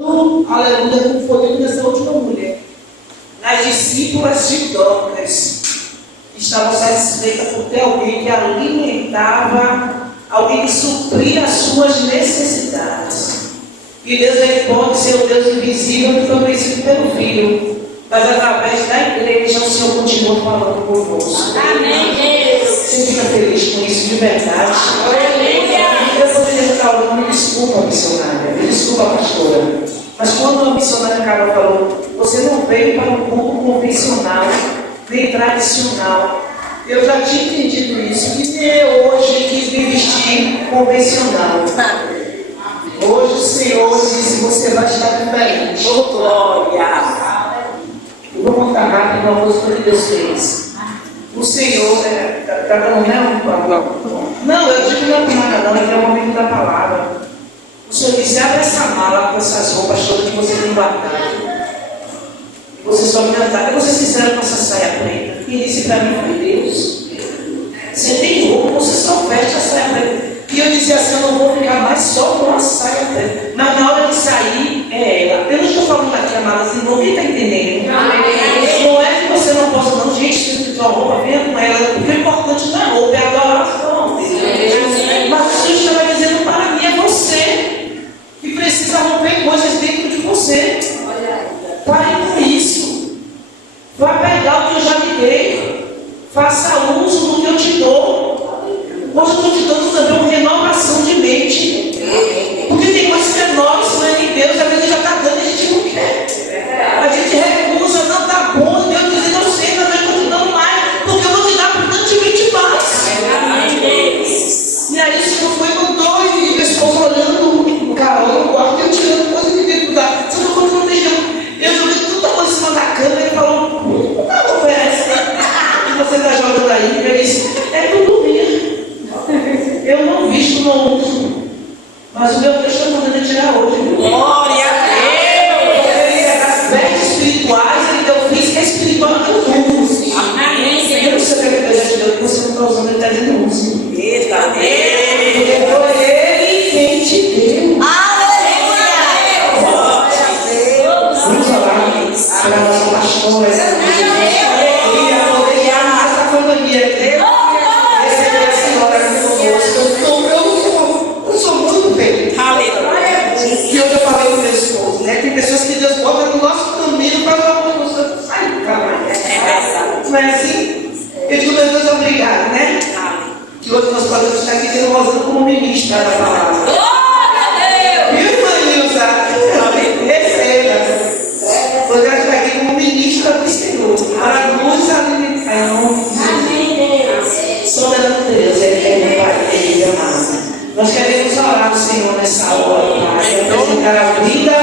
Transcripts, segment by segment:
aleluia, com o poder dessa última mulher. As discípulas de Dorcas estavam satisfeitas por ter alguém que alimentava, alguém que supria as suas necessidades. E Deus ele pode ser o Deus invisível que foi conhecido pelo Filho, mas através da igreja o Senhor continua falando conosco. Amém, Deus. Você fica feliz com isso de verdade? Eu poderia estar falando, me desculpa, missionária, me desculpa, pastora. Mas quando a missionária Carol falou, você não veio para um culto convencional, nem tradicional. Eu já tinha entendido isso, que nem hoje quis me vestir convencional. Hoje o Senhor disse, você vai estar diferente. Oh, glória. Eu vou contar rápido uma coisa que Deus fez. O Senhor, está dando não, eu digo não é nada não, é que é o momento da palavra. O Senhor disse, abre essa mala com essas roupas todas que você tem guardado. E você só me andar. Eu vou ser sincero com essa saia preta. E disse para mim, meu Deus, você tem roupa, você só veste a saia preta. E eu dizia assim, eu não vou ficar mais só com a saia preta. Mas na hora de sair, é ela. Eu não estou falando aqui, amadas, assim, ninguém está entendendo. Não é que você não possa, não, gente, se tua roupa, venha com ela. Porque o importante não é roupa, é a adoração. Mas o Senhor estava dizendo para mim, é você que precisa romper coisas dentro de você. Pare com isso. Vá pegar o que eu já lhe dei. Faça uso do que eu te dou. Hoje eu estou te dando também uma renovação de mente. Porque tem coisas que é nossa, não é em Deus, às vezes já está dando e a gente não quer. A gente recusa, não está bom, Deus dizendo, eu sei, mas eu estou te dando mais, porque eu vou te dar abundantemente mais. E aí o Senhor foi com dois e pessoas olhando o Carol no quarto, eu tirando coisa de dentro da. Você não pode proteger. Eu joguei tanta coisa em cima da cama, ele falou, não oferece, que você está jogando aí. Eu disse, é tudo minha. Eu não visto, não uso. Mas o meu Deus está mandando tirar hoje. Glória a Deus. As vestes espirituais, ele deu física espiritual que eu uso. Amém. Eu não sei o que a igreja te deu, que você não está usando, ele está dizendo uso. Eita, Porque foi ele quem te deu. aleluia. Glória a Deus. Vamos orar para a nossa pastora. E a poder amar essa companhia. Receber a senhora conosco. Eu sou muito feliz. Aleluia. E eu já falei com meu esposo, né? Tem pessoas que Deus bota no nosso caminho para nós possamos sair do caminho. Não é assim? Eu digo, meu Deus, obrigado, né? Que hoje nós podemos estar aqui sendo usando como ministra da palavra. Glória a Deus. Viu, Manilza? Receba. Hoje ela está aqui como ministra do Senhor. Para nos alimentar. Amém, Deus. Soberano Deus, Ele é Pai, Ele é amado. Nós queremos orar ao Senhor nessa hora, Pai, apresentar a vida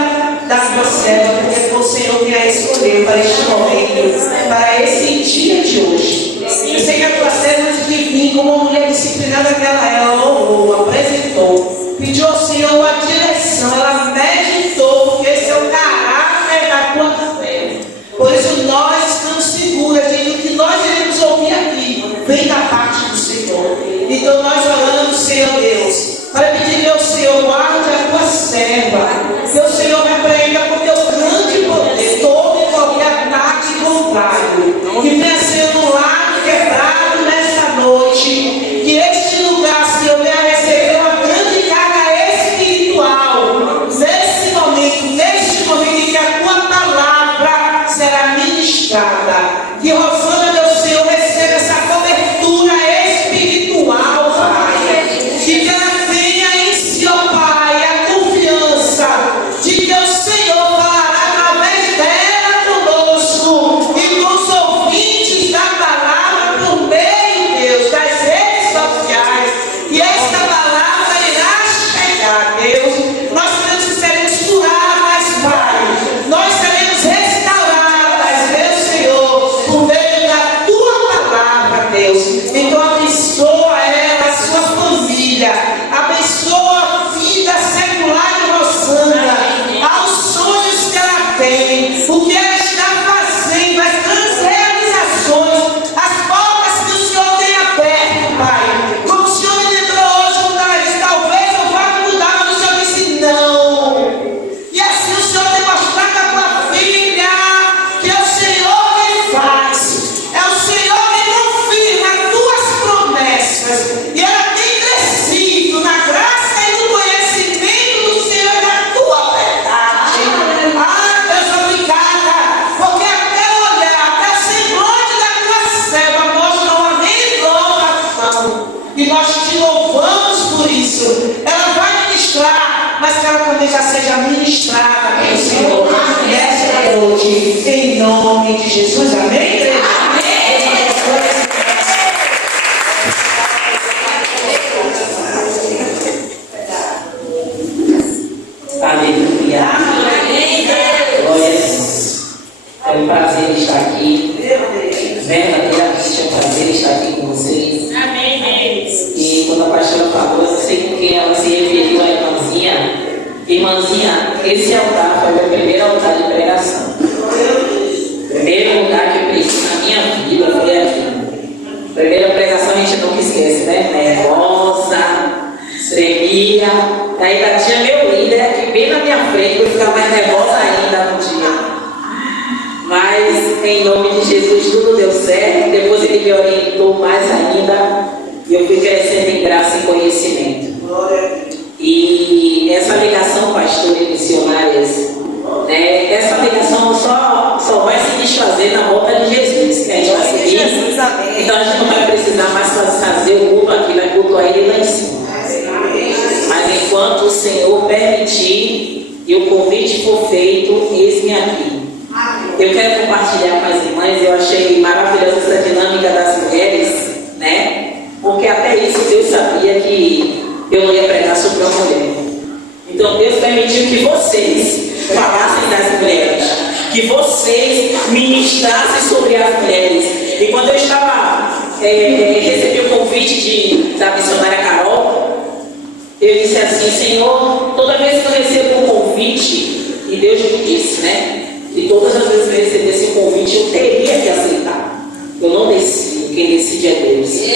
da tua serva, porque foi o Senhor que a escolheu para este momento, para esse dia de hoje. Eu sei que a tua serva, antes de vir, como uma mulher disciplinada que ela louvou, apresentou, pediu ao Senhor uma direção, ela meditou, porque esse é o caráter da tua fé. Por isso nós estamos seguros de que o que nós iremos ouvir aqui vem da parte do Senhor. Então nós oramos, Senhor Deus, para pedir ao Senhor, guarde a tua serva, que o Senhor repreenda com teu grande poder todo e qualquer ataque contrário, que venha ser um lado quebrado nesta noite, que este lugar, Senhor, venha receber uma grande carga espiritual, neste momento em que a tua palavra será ministrada, que Rosana, meu Senhor, receba essa cobertura espiritual, Pai, que ela tenha em si, ó Pai, a confiança louvamos por isso. Ela vai ministrar, mas que ela também já seja ministrada pelo Senhor nesta noite, em nome de Jesus. Amém, igreja? Aleluia. Glórias. É um prazer estar aqui. Verdadeiramente é um prazer estar aqui com vocês. Amém, Deus. E quando a pastora falou, eu não sei com quem ela se referiu, a irmãzinha. Irmãzinha, esse altar foi o meu primeiro altar de pregação. O primeiro lugar que eu preguei na minha vida foi aqui. Primeira pregação a gente nunca esquece, né? Nervosa, tremia. Ainda tinha meu líder aqui bem na minha frente, eu ficava mais nervosa ainda no dia. Mas em nome de Jesus tudo deu certo. Depois ele me orientou mais ainda. E eu fui crescendo em graça e conhecimento. E essa ligação, pastor e missionárias, né, essa ligação só vai se desfazer na volta de Jesus, que a gente vai seguir. Então a gente não vai precisar mais fazer o culto aqui, vai cultuar ele lá em cima. Mas enquanto o Senhor permitir e o convite for feito, eis-me aqui. Eu quero compartilhar com as irmãs. Eu achei maravilhosa essa dinâmica das mulheres, né? Porque até isso Deus sabia que eu não ia pregar sobre uma mulher. Então Deus permitiu que vocês falassem das mulheres, que vocês ministrassem sobre as mulheres. E quando eu estava recebi o convite da missionária Carol, eu disse assim: Senhor, toda vez que eu recebo um convite, e Deus me disse, né? E todas as vezes que eu recebesse esse convite, eu teria que aceitar. Eu não decido, quem decide é Deus. E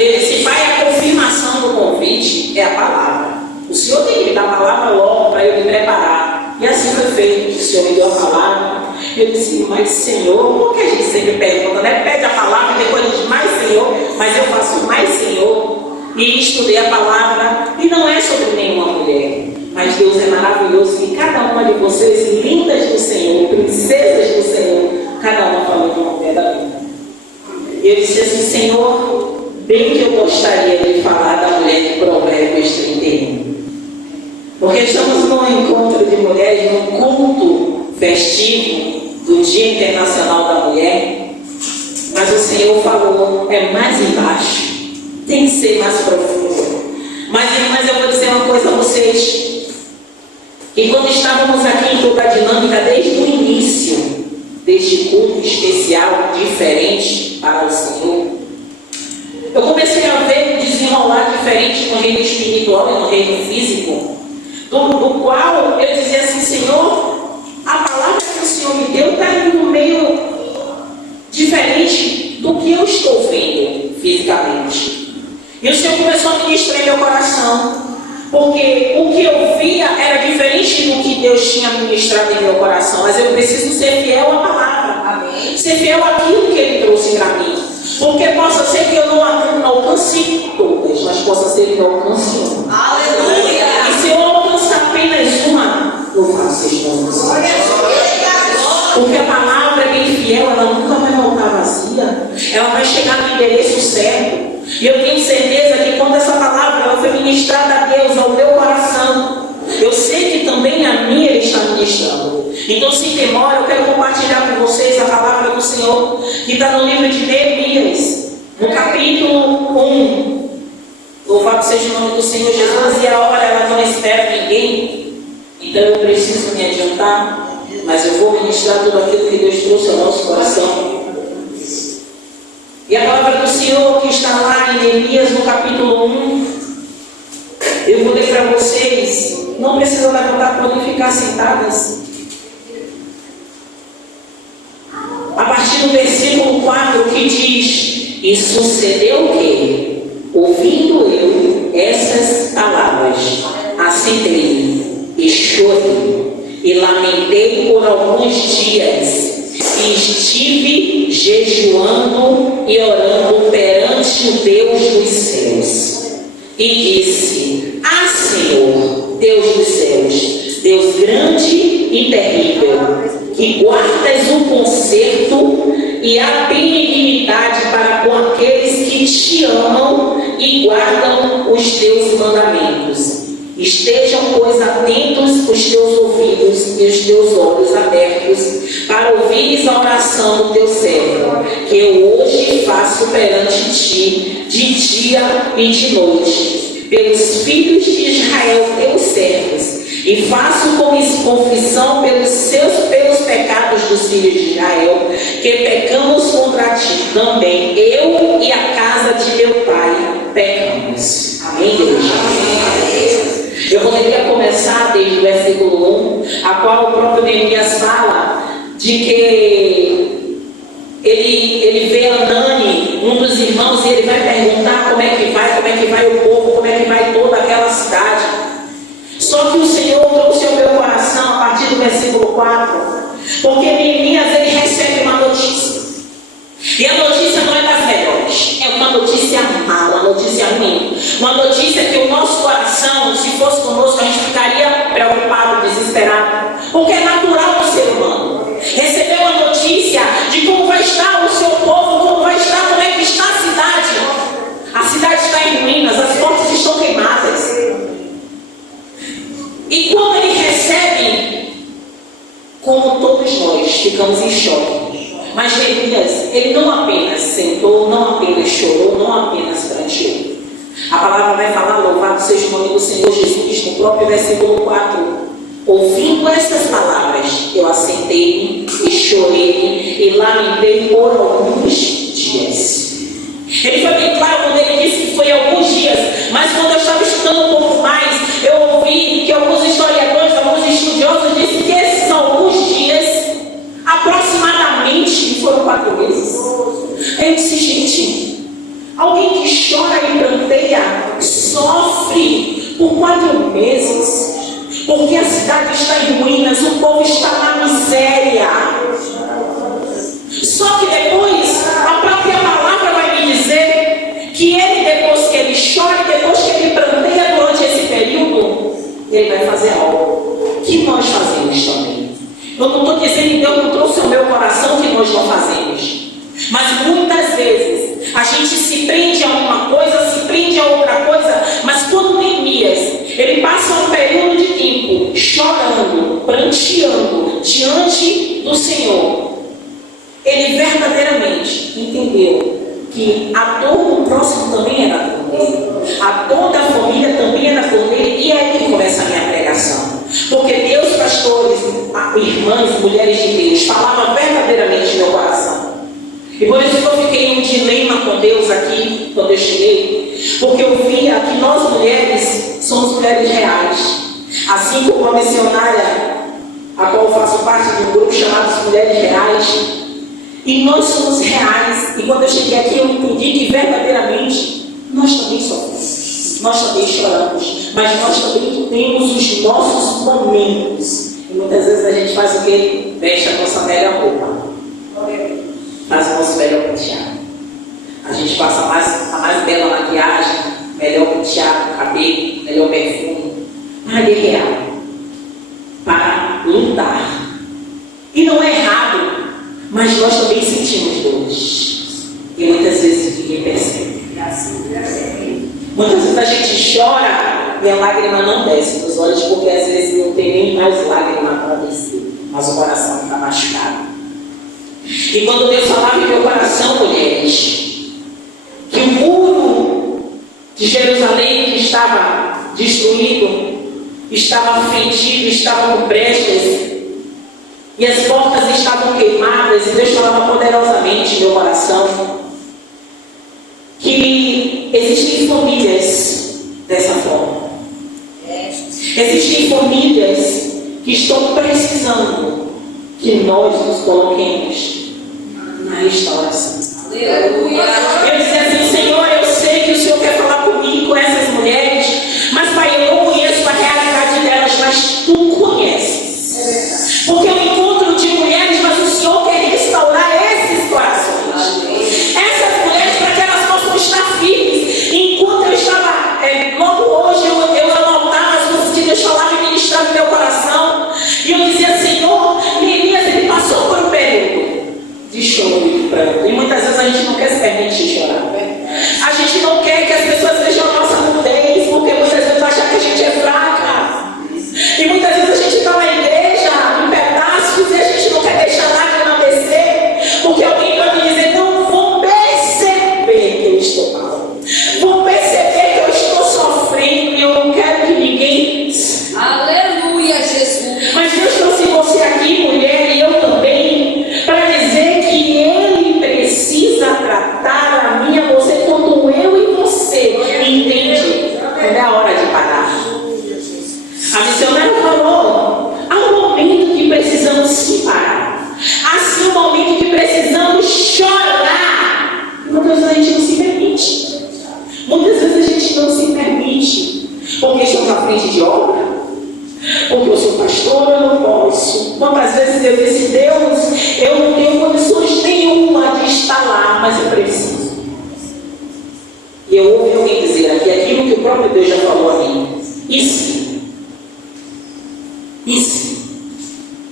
ele disse: Pai, a confirmação do convite é a palavra. O Senhor tem que me dar a palavra logo para eu me preparar. E assim foi feito. O Senhor me deu a palavra. Eu disse: Mas Senhor, por que a gente sempre pergunta, né? Pede a palavra e depois diz: Mais Senhor. Mas eu faço mais Senhor. E estudei a palavra. E não é sobre nenhuma mulher. Mas Deus é maravilhoso, que cada uma de vocês, lindas do Senhor, princesas do Senhor, cada uma falou de uma mulher da vida. E eu disse assim: Senhor, bem que eu gostaria de falar da mulher de Provérbios 31. Porque estamos num encontro de mulheres, num culto festivo do Dia Internacional da Mulher. Mas o Senhor falou: é mais embaixo, tem que ser mais profundo. Mas eu vou dizer uma coisa a vocês. E quando estávamos aqui em toda a dinâmica, desde o início deste culto especial, diferente para o Senhor, eu comecei a ver desenrolar diferente no reino espiritual e no reino físico, do qual eu dizia assim: Senhor, a palavra que o Senhor me deu está indo meio diferente do que eu estou vendo fisicamente. E o Senhor começou a ministrar em meu coração. Porque o que eu via era diferente do que Deus tinha ministrado em meu coração. Mas eu preciso ser fiel à palavra. Amém. Ser fiel àquilo que Ele trouxe para mim. Porque possa ser que eu não alcance todas, mas possa ser que eu alcance uma. Aleluia. E se eu alcançar apenas uma, eu faço questão. Porque a palavra é bem fiel, ela nunca vai voltar vazia. Ela vai chegar no endereço certo. E eu tenho certeza que quando essa palavra ela foi ministrada a Deus, ao meu coração, eu sei que também a mim Ele está ministrando. Então, sem demora, eu quero compartilhar com vocês a palavra do Senhor, que está no livro de Neemias, no capítulo 1. Louvado seja o nome do Senhor Jesus. E a hora ela não espera ninguém. Então eu preciso me adiantar, mas eu vou ministrar tudo aquilo que Deus trouxe ao nosso coração. E a palavra do Senhor que está lá em Neemias, no capítulo 1, eu vou ler para vocês. Não precisa levantar, podem ficar sentadas. A partir do versículo 4, que diz: E sucedeu o quê? Ouvindo eu essas palavras, assentei e chorei e lamentei por alguns dias. E estive jejuando e orando perante o Deus dos céus. E disse: Ah, Senhor, Deus dos céus, Deus grande e terrível, que guardas o conserto e a benignidade para com aqueles que te amam e guardam os teus mandamentos. Estejam, pois, atentos os teus ouvidos e os teus olhos abertos para ouvires a oração do teu servo, que eu hoje faço perante ti, de dia e de noite, pelos filhos de Israel, teus servos, e faço confissão pelos pecados dos filhos de Israel, que pecamos contra ti também, eu e a casa de meu pai pecamos. Amém, Deus? Eu poderia começar desde o versículo 1, a qual o próprio Neemias fala de que ele vê Anani, um dos irmãos, e ele vai perguntar como é que vai o povo, como é que vai toda aquela cidade. Só que o Senhor trouxe ao meu coração a partir do versículo 4, porque Neemias ele recebe uma notícia. E a notícia não é das melhores, é uma notícia má, uma notícia ruim. Uma notícia que o nosso coração, se fosse conosco, a gente ficaria preocupado, desesperado. Porque é natural do ser humano. Receber uma notícia de como vai estar o seu povo, como vai estar, como é que está a cidade. A cidade está em ruínas, as portas estão queimadas. E quando ele recebe, como todos nós, ficamos em choque. Mas Neemias, ele não apenas sentou, não apenas chorou, não apenas pranteou. A palavra vai falar, louvado seja o nome do Senhor Jesus, no próprio versículo 4. Ouvindo estas palavras, eu assentei-me e chorei e lamentei por alguns dias. Ele foi bem claro quando ele disse que foi alguns dias, mas quando eu estava estudando um pouco mais, eu ouvi que alguns historiadores, alguns estudiosos disseram que esses alguns dias, aproximadamente, foram 4 meses. Eu disse, gente, alguém que chora e pranteia, sofre por 4 meses, porque a cidade está em ruínas, o povo está na miséria. Só que depois, a própria palavra vai me dizer que ele, depois que ele chora, depois que ele pranteia durante esse período, ele vai fazer algo que nós fazemos também. Eu não estou dizendo, Deus não trouxe ao meu coração que nós não fazemos. Mas muitas vezes a gente se prende a uma coisa, se prende a outra coisa, mas quando Neemias, ele passa um período de tempo chorando, pranteando diante do Senhor, ele verdadeiramente entendeu que a dor do próximo também era dor dele, a dor da família também era dor dele, e é aí que começa a minha pregação. Porque Deus, pastores, irmãs, mulheres de Deus, falava verdadeiramente no meu coração. E por isso que eu fiquei em um dilema com Deus aqui, quando eu cheguei, porque eu via que nós mulheres somos mulheres reais. Assim como a missionária, a qual eu faço parte de um grupo chamado Mulheres Reais, e nós somos reais. E quando eu cheguei aqui, eu entendi que verdadeiramente nós também sofremos, nós também choramos, mas nós também temos os nossos momentos. E muitas vezes a gente faz o quê? Veste a nossa melhor roupa, faz o nosso melhor penteado. A gente passa a mais bela maquiagem, melhor penteado, cabelo, melhor perfume, para guerrear, para lutar. E não é errado, mas nós também sentimos dores. E muitas vezes ninguém percebe. Muitas vezes a gente chora e a lágrima não desce dos olhos, porque às vezes não tem nem mais lágrima para descer, mas o coração está machucado. E quando Deus falava em meu coração, mulheres, que o muro de Jerusalém que estava destruído, estava fendido, estava com brechas, e as portas estavam queimadas, e Deus falava poderosamente em meu coração, que existem famílias dessa forma. Existem famílias que estão precisando que nós nos coloquemos na restauração. Eu disse assim, Senhor, eu sei que o Senhor quer falar comigo, com essas mulheres, mas Pai, eu não conheço a realidade delas, mas Tu conheces. Porque eu encontro de mulheres, mas o Senhor quer restaurar esses corações. Essas mulheres, para que elas possam estar firmes. Enquanto eu estava, logo hoje, eu anotava as coisas que Deus falava e ministrava no meu coração. E eu dizia, Senhor, Neemias, ele passou por um período de choro e quando é a hora de parar. A missionária falou, há um momento que precisamos sim parar. Há sim um momento que precisamos chorar. Muitas vezes a gente não se permite. Muitas vezes a gente não se permite. Porque estou na frente de obra. Porque eu sou pastor, eu não posso. Quantas vezes eu disse, Deus, eu não tenho condições nenhuma de estar lá, mas eu preciso. E eu ouvi alguém dizer aqui aquilo que o próprio Deus já falou a mim. E se? E se?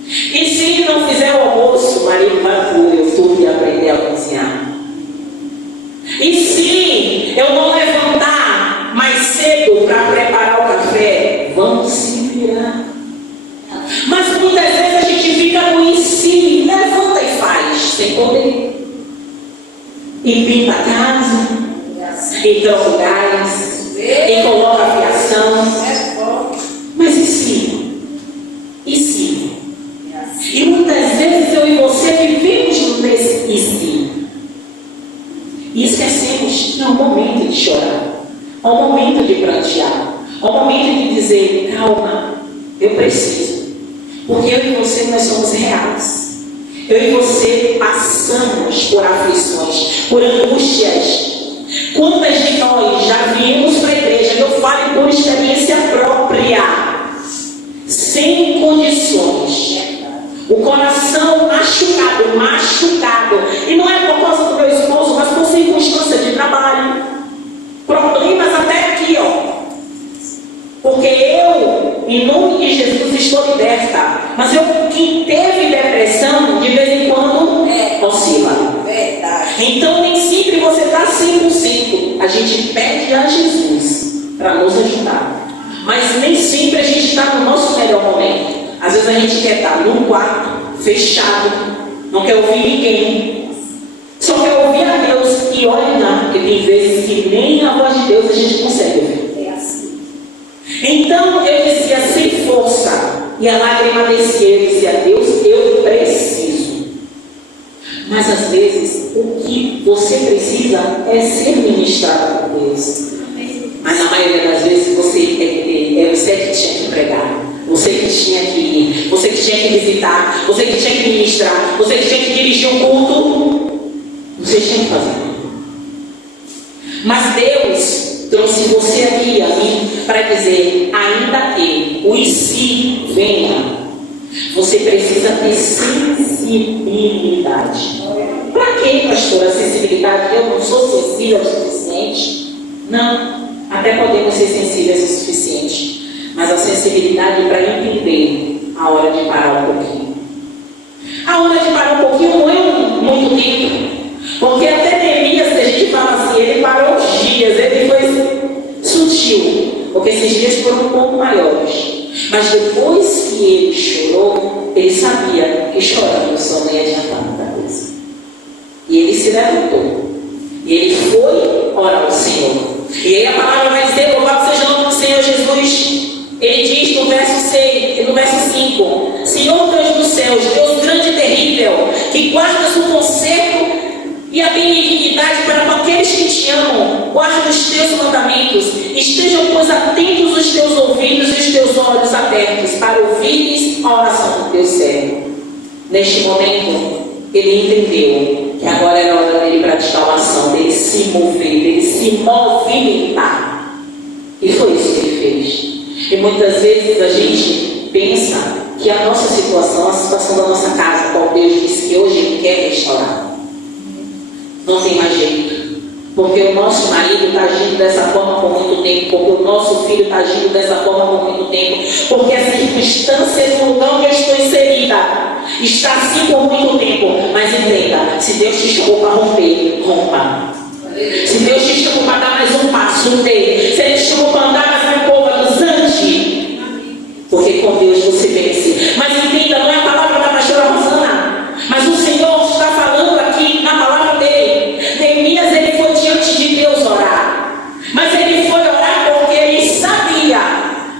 E se ele não fizer o almoço, o marido vai para o YouTube aprender a cozinhar? E se eu não levantar mais cedo para preparar o café? Vamos se virar. Mas muitas vezes a gente fica no e se, levanta e faz, sem poder. E pinta a casa, e troca o gás, e coloca a fiação. Mas e se? E se? E muitas vezes eu e você vivemos nesse e se. E esquecemos que é o momento de chorar, é o momento de prantear, é o momento de dizer, calma, eu preciso. Porque eu e você, nós somos reais. Eu e você passamos por aflições, por angústias. Quantas de nós já viemos para a igreja, eu falo por experiência própria, sem condições, o coração machucado, e não é por causa do meu esposo, mas por circunstância de trabalho, problemas até aqui, porque eu, em nome de Jesus, estou liberta, mas eu que teve depressão, de vez em quando, oscila. Então nem sempre você está 100%, a gente pede a Jesus para nos ajudar, mas nem sempre a gente está no nosso melhor momento. Às vezes a gente quer estar num quarto, fechado, não quer ouvir ninguém, só quer ouvir a Deus. E olha lá, porque tem vezes que nem a voz de Deus a gente consegue ouvir. É assim. Então eu dizia sem força, e a lágrima descia, eu dizia, Deus, eu preciso. Mas às vezes o que você precisa é ser ministrado por Deus. Mas na maioria das vezes você é você que tinha que pregar. Você que tinha que ir, você que tinha que visitar, você que tinha que ministrar, você que tinha que dirigir um culto, você tinha que fazer. Mas Deus trouxe você aqui a mim para dizer, ainda que o e se venha, você precisa ter sensibilidade. Para que, pastora, sensibilidade? Eu não sou sensível o suficiente? Não, até podemos ser sensíveis o suficiente. Mas a sensibilidade para entender a hora de parar um pouquinho. A hora de parar um pouquinho não é muito tempo. Porque até Neemias, que a gente fala assim, ele parou os dias, ele foi sutil. Porque esses dias foram um pouco maiores. Mas depois que ele chorou, ele sabia que chorando só não ia adiantar muita coisa. E ele se levantou. E ele foi orar ao Senhor. E aí a palavra vai dizer, louvado seja o nome do Senhor Jesus. Ele diz no verso 6, no verso 5, Senhor Deus dos céus, Deus grande e terrível, que guardas o conserto e a benignidade para com aqueles que te amam, guarda os teus mandamentos, estejam, pois, atentos os teus ouvidos e os teus olhos abertos, para ouvires a oração do teu servo. Neste momento, ele entendeu que agora era hora dele praticar uma ação, dele se mover, dele se movimentar. E foi isso que ele fez. E muitas vezes a gente pensa que a nossa situação, a situação da nossa casa, qual Deus disse que hoje Ele quer restaurar, não tem mais jeito. Porque o nosso marido está agindo dessa forma por muito tempo, porque o nosso filho está agindo dessa forma por muito tempo, porque as circunstâncias no lugar onde eu estou inserida está assim por muito tempo. Mas entenda, se Deus te chamou para romper, rompa. Se Deus te chamou para dar mais um passo, dê. Se Ele te chamou para andar mais um pouco, ande. Porque com Deus você vence. Mas entenda, não é a palavra da pastora Rosana, mas o Senhor está falando aqui na palavra dele. Neemias, ele foi diante de Deus orar. Mas ele foi orar porque ele sabia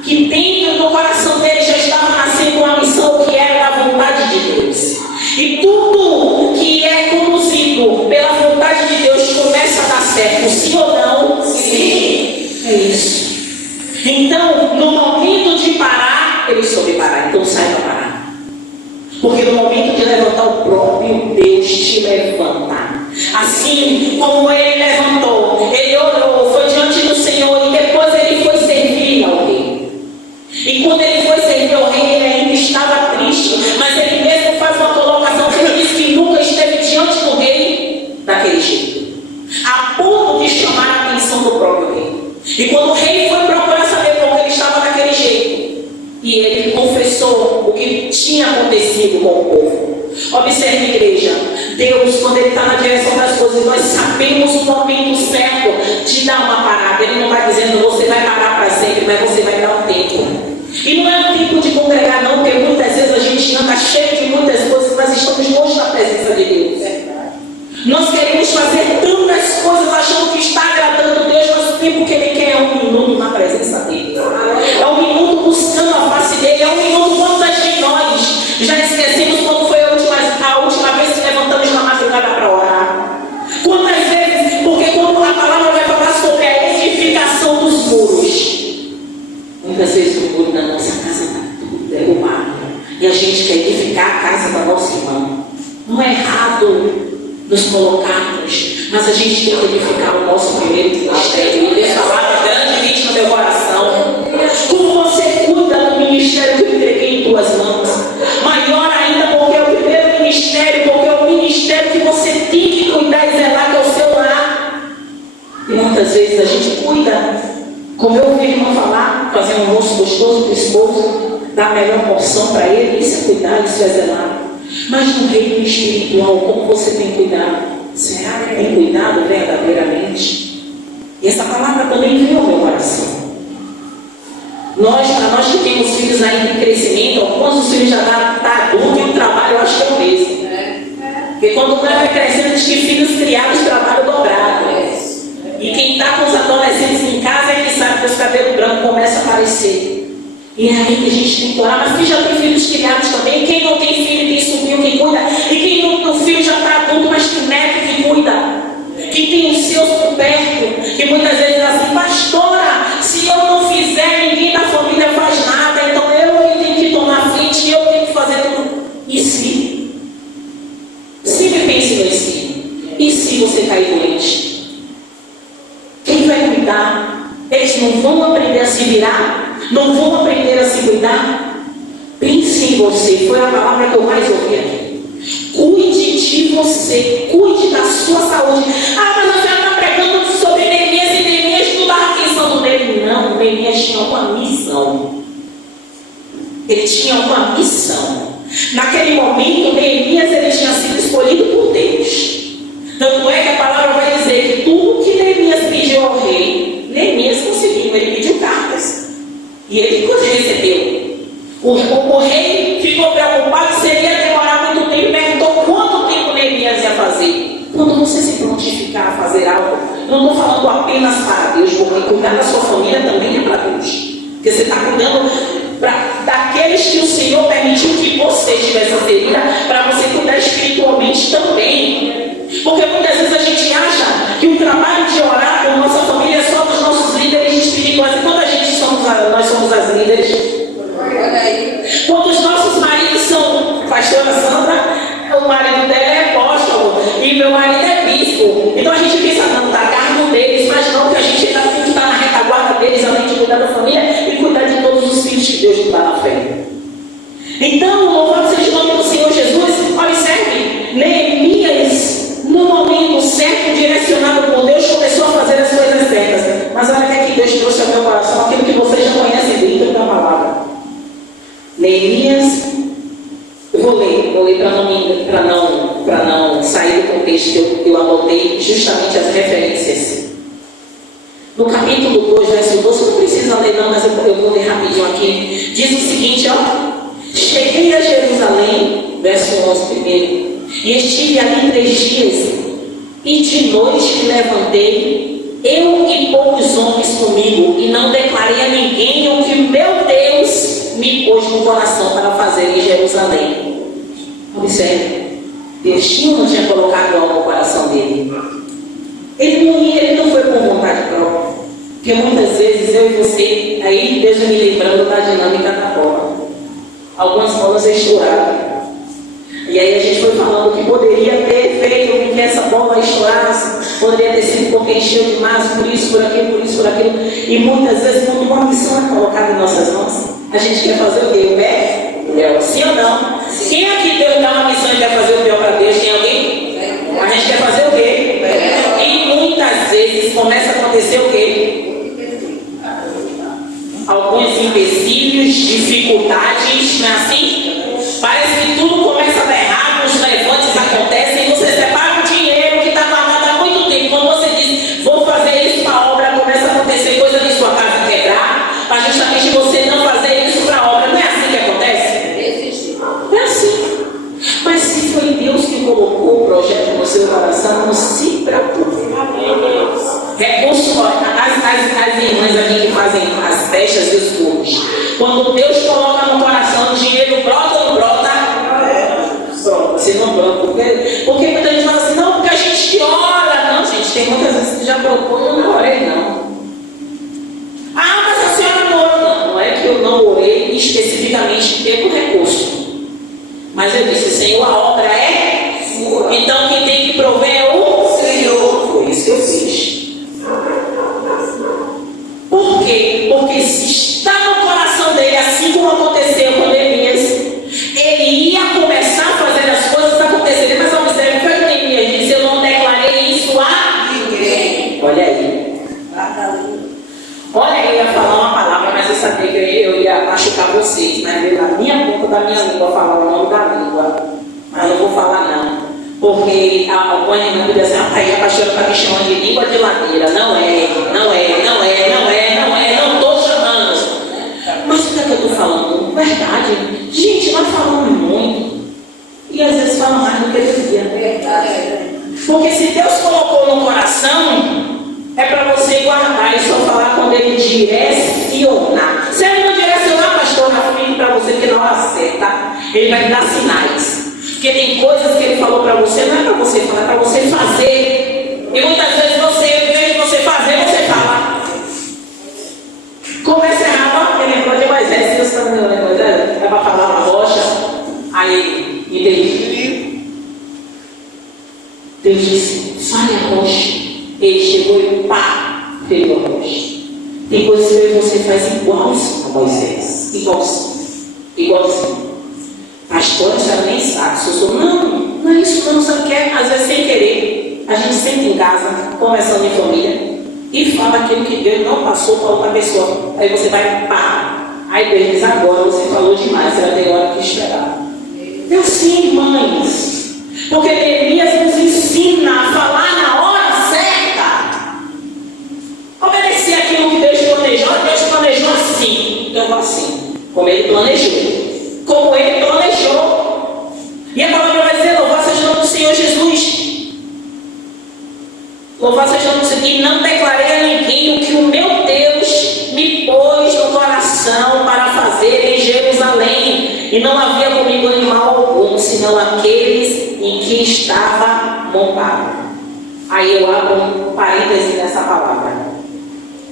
que dentro do coração dele já estava nascendo uma missão que era da vontade de Deus. E tudo que é conduzido pela vontade de Deus começa a dar certo. Sim ou não? Sim. É isso. Então, no momento de parar, ele soube parar. Então saiba parar. Porque no momento de levantar, o próprio Deus te levanta. Assim como ele levantou, ele orou, foi diante do Senhor e depois ele foi servir ao rei. E quando ele foi servir ao rei, ele ainda estava triste, mas ele mesmo faz uma colocação que ele diz que nunca esteve diante do rei daquele jeito, a ponto de chamar a atenção do próprio rei. E quando o rei foi procurar saber por que ele estava daquele jeito, e ele confessou o que tinha acontecido com o povo. Observe, igreja, Deus, quando Ele está na direção das coisas, nós sabemos o momento certo de dar uma parada. Ele não vai dizendo, você vai parar para sempre, mas você vai dar um tempo. E não é um tempo de congregar, não, porque muitas vezes a gente anda cheio de muitas coisas, mas estamos longe da presença de Deus. Nós queremos fazer tantas coisas achando que está agradando Deus, mas o tempo que Ele quer é um minuto na presença dEle. É um minuto buscando a face dEle. É um minuto. Quantas de nós já esquecemos quando foi a última vez que levantamos na madrugada para orar? Quantas vezes? Porque quando a palavra vai falar sobre a edificação dos muros, muitas vezes o muro da nossa casa está tudo derrubado e a gente quer edificar a casa da nossa irmã. Não é errado nos colocarmos, mas a gente tem que edificar o nosso primeiro ministério. E Deus falava grandemente no meu coração. Como você cuida do ministério que eu entreguei em tuas mãos? Maior ainda, porque é o primeiro ministério, porque é o ministério que você tem que cuidar e zelar, que é o seu lar. E muitas vezes a gente cuida, como eu ouvi a irmã falar, fazer um almoço gostoso para o esposo, dar a melhor porção para ele, isso é cuidar, isso é zelar. Mas no reino espiritual, como você tem cuidado? Será que tem cuidado verdadeiramente? E essa palavra também veio ao meu coração. Para nós que temos filhos ainda em crescimento, alguns dos filhos já estão adultos e o trabalho eu acho que é o mesmo. Porque quando o cara vai crescendo, diz que filhos criados trabalham dobrado. E quem está com os adolescentes em casa é que sabe que os cabelos brancos começam a aparecer. E é aí que a gente tem que orar. Mas quem já tem filhos criados também, quem não tem filho tem sobrinho que cuida, e quem não tem filho já está adulto, mas tem neto que cuida, que tem os seus por perto, que muitas vezes é assim, pastora, se eu não fizer, ninguém da família faz nada, então eu tenho que tomar frente, eu tenho que fazer tudo. E se? Sempre pense no si. E se você cair doente? Quem vai cuidar? Eles não vão aprender a se virar? Não vão aprender a se cuidar? Pense em você. Foi a palavra que eu mais ouvi aqui. Cuide de você. Cuide da sua saúde. Ah, mas você está pregando sobre Neemias e Neemias não dava atenção nele. Não, Neemias tinha uma missão. Ele tinha uma missão. Naquele momento, Neemias ele tinha sido escolhido por Deus. Tanto é que a palavra vai dizer que tudo que Neemias pediu ao rei, Neemias conseguiu. Ele pediu cartas. E ele recebeu. O rei ficou preocupado, seria demorar muito tempo, perguntou quanto tempo Neemias ia fazer. Quando você se prontificar a fazer algo, eu não estou falando apenas para Deus, porque cuidar da sua família também é para Deus. Porque você está cuidando daqueles que o Senhor permitiu que você tivesse ferida, para você cuidar espiritualmente também. Porque muitas vezes a gente acha que o trabalho de orar por nossa família é só dos nossos líderes espirituais. E quando nós somos as líderes, quando os nossos maridos são pastora Sandra, o marido dela é apóstolo e meu marido é bispo. Então a gente pensa, não, está a cargo deles, mas não, que a gente ainda tem que estar na retaguarda deles, além de cuidar da família e cuidar de todos os filhos que Deus nos dá na frente. Então, louvado seja o nome do Senhor Jesus. Observe, Neemias, no momento certo, direcionado por Deus, começou a fazer as coisas certas. Mas olha o que Deus trouxe ao meu coração, aquilo que vocês já conhecem dentro da palavra. Neemias, eu vou ler para não sair do contexto que eu anotei justamente as referências. No capítulo 2, verso 12, não precisa ler não, mas eu vou ler rapidinho aqui. Diz o seguinte, ó. Cheguei a Jerusalém, verso 11 primeiro, e estive ali 3 dias, e de noite me levantei, eu e poucos homens comigo, e não declarei a ninguém o que meu Deus me pôs no coração para fazer em Jerusalém. Observe, Deus tinha ou não tinha colocado algo no coração dele? Ele não foi por vontade própria. Porque muitas vezes eu e você, aí Deus me lembrando da dinâmica da bola. Algumas bolas estouraram. E aí a gente foi falando que poderia ter feito com que essa bola estourasse, poderia ter sido porque encheu demais, por isso, por aquilo, por isso, por aquilo. E muitas vezes, quando uma missão é colocada em nossas mãos, a gente quer fazer o quê? O pé? O pé. Sim ou não? Quem aqui Deus dá uma missão e quer fazer o pé para Deus? Tem alguém? A gente quer fazer o quê? E muitas vezes começa a acontecer o quê? Alguns empecilhos, dificuldades, não é assim? Parece que tudo começa a dar errado, os levantes acontecem, você separa o dinheiro que está guardado há muito tempo. Quando você diz, vou fazer isso para a obra, começa a acontecer coisa de sua casa quebrar, para justamente você não fazer isso para a obra. Não é assim que acontece? É assim. Mas se foi Deus que colocou o projeto no seu coração, não se preocupe. Recurso, as irmãs aqui que fazem as festas e os cultos. Quando Deus coloca no coração, o dinheiro brota ou não brota? Pronto, você não brota. Porque muita gente fala assim, não, porque a gente ora. Não, gente, tem muitas vezes que já brotou e eu não orei, não. Ah, mas a senhora não orou. Não, não é que eu não orei especificamente pelo recurso. Mas eu disse, Senhor, a obra é sua. Então quem tem que prover é o Senhor. Foi isso que eu fiz. Por quê? Porque se está no coração dele, assim como aconteceu com Neemias, ele ia começar a fazer as coisas acontecerem. Mas observe, foi que Neemias disse, eu não declarei isso a ninguém. Olha aí. Olha aí, eu ia falar uma palavra, mas eu sabia que eu ia machucar vocês, né? Veio na minha boca da minha língua falar o nome da língua. Mas não vou falar não. Porque alguma irmã me diz assim, aí a pastora está me chamando de língua de ladeira. Não estou chamando. Mas o que é que eu estou falando? Verdade. Gente, nós falamos muito. E às vezes fala mais do que devia. Porque se Deus colocou no coração, é para você guardar e só falar quando Ele direcionar. Se Ele não direcionar, pastor, afirme para você que não acerta. Ele vai dar sinais. Porque tem coisas que Ele falou para você, não é para você falar, é para você fazer. E muitas vezes você, em vez de você fazer, você fala. Começa errado, ele lembrou de Moisés, Deus está me lembrando, Moisés, é para falar uma rocha. Aí, entendi. Deus disse, fale a rocha. Ele chegou e pá, fez a rocha. Tem coisas que você faz igualzinho a Moisés. Igualzinho. Pastor, a senhora nem sabe. Se eu sou, não é isso não, sabe o que é? Às vezes sem querer, a gente senta em casa, conversando em família, e fala aquilo que Deus não passou para outra pessoa. Aí você vai, pá. Aí Deus diz, agora você falou demais, ela tem hora que esperar. É assim, mães. Porque Neemias nos ensina a falar na hora certa. Obedecer aquilo que Deus planejou. Deus planejou assim. Então vou assim. Como Ele planejou. Como Ele planejou. E a palavra vai dizer, louvado seja o nome do Senhor Jesus. Louvado seja o nome do Senhor. E não declarei a ninguém o que o meu Deus me pôs no coração para fazer em Jerusalém. E não havia comigo animal algum, senão aqueles em que estava montado. Aí eu abro um parêntese nessa palavra.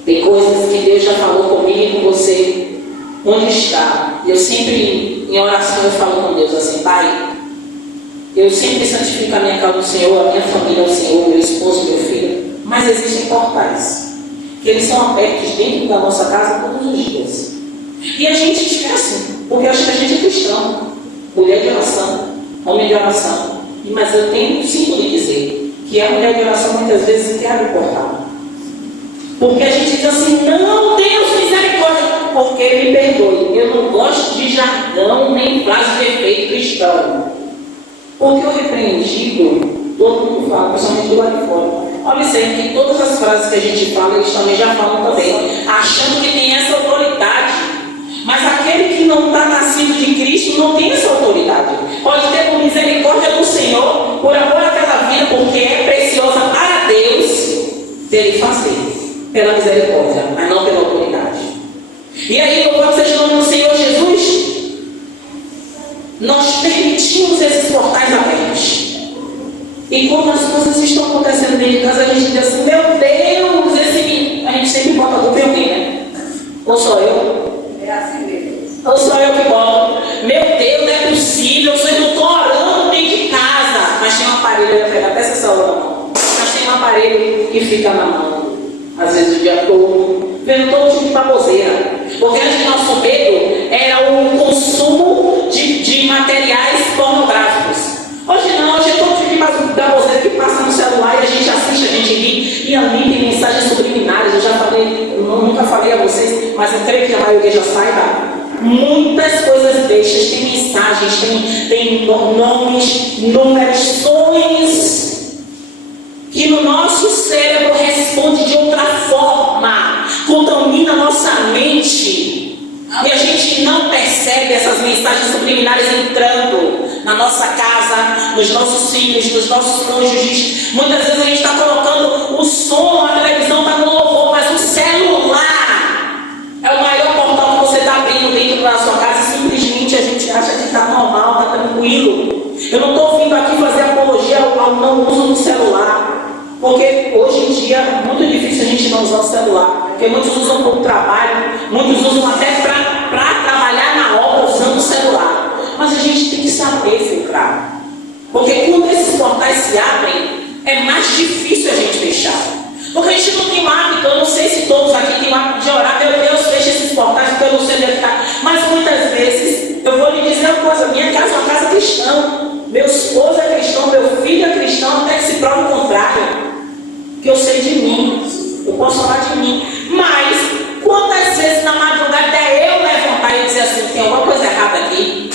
Tem coisas que Deus já falou comigo e com você. Onde está? Eu sempre, em oração, eu falo com Deus assim, Pai, eu sempre santifico a minha causa do Senhor, a minha família ao Senhor, meu esposo, meu filho. Mas existem portais, que eles são abertos dentro da nossa casa todos os dias. E a gente esquece, porque acha que a gente é cristão, mulher de oração, homem de oração. Mas eu sinto lhe dizer que a mulher de oração muitas vezes quer abre o portal. Porque a gente diz assim, não, Deus, misericórdia, porque me perdoe. Eu não gosto de jargão nem frase de efeito cristão. Porque o repreendido, todo mundo fala, principalmente do lado de fora. Observe que todas as frases que a gente fala, eles também já falam também, achando que tem essa autoridade. Mas aquele que não está nascido de Cristo não tem essa autoridade. Pode ter por misericórdia do Senhor, por amor àquela vida, porque é preciosa para Deus, dele fazer. Pela misericórdia, mas não pela autoridade. E aí, louvado seja o nome do Senhor Jesus, nós permitimos esses portais abertos. E quando as coisas estão acontecendo dentro de casa, a gente diz assim, meu Deus, a gente sempre bota Ou sou eu? É assim mesmo. Ou sou eu que boto? Meu Deus, não é possível, vocês não estão orando dentro de casa. Mas tem um aparelho, eu ia pegar até essa celular na mão. Mas tem um aparelho que fica na mão, às vezes o dia todo, vendo todo tipo de baboseira. Porque antes nosso medo era o consumo de materiais pornográficos. Hoje não, hoje é todo tipo de baboseira que passa no celular e a gente assiste, a gente ri. E ali tem mensagens subliminares. Eu já falei, eu nunca falei a vocês, mas eu creio que a maioria já saiba. Muitas coisas bestas, tem mensagens, tem nomes, numerações que no nosso cérebro responde de outra forma, contamina nossa mente e a gente não percebe essas mensagens subliminares entrando na nossa casa, nos nossos filhos, nos nossos cônjuges. Muitas vezes a gente está colocando o som, a televisão está no louvor, mas o celular é o maior portal que você está abrindo dentro da sua casa e simplesmente a gente acha que está normal, está tranquilo. Eu não estou vindo aqui fazer apologia ao não uso do celular. Porque hoje em dia é muito difícil a gente não usar o celular. Porque muitos usam para o trabalho, muitos usam até para trabalhar na obra usando o celular. Mas a gente tem que saber filtrar. Porque quando esses portais se abrem, é mais difícil a gente fechar. Porque a gente não tem um hábito, eu não sei se todos aqui têm o hábito de orar, meu Deus, fecha esses portais, porque eu não sei onde está. Mas muitas vezes, eu vou lhe dizer uma coisa, minha casa é uma casa cristã. Meu esposo é cristão, meu filho é cristão, até que se prove o contrário. Que eu sei de mim, eu posso falar de mim, mas quantas vezes na madrugada eu levantar e dizer assim, tem alguma coisa errada aqui,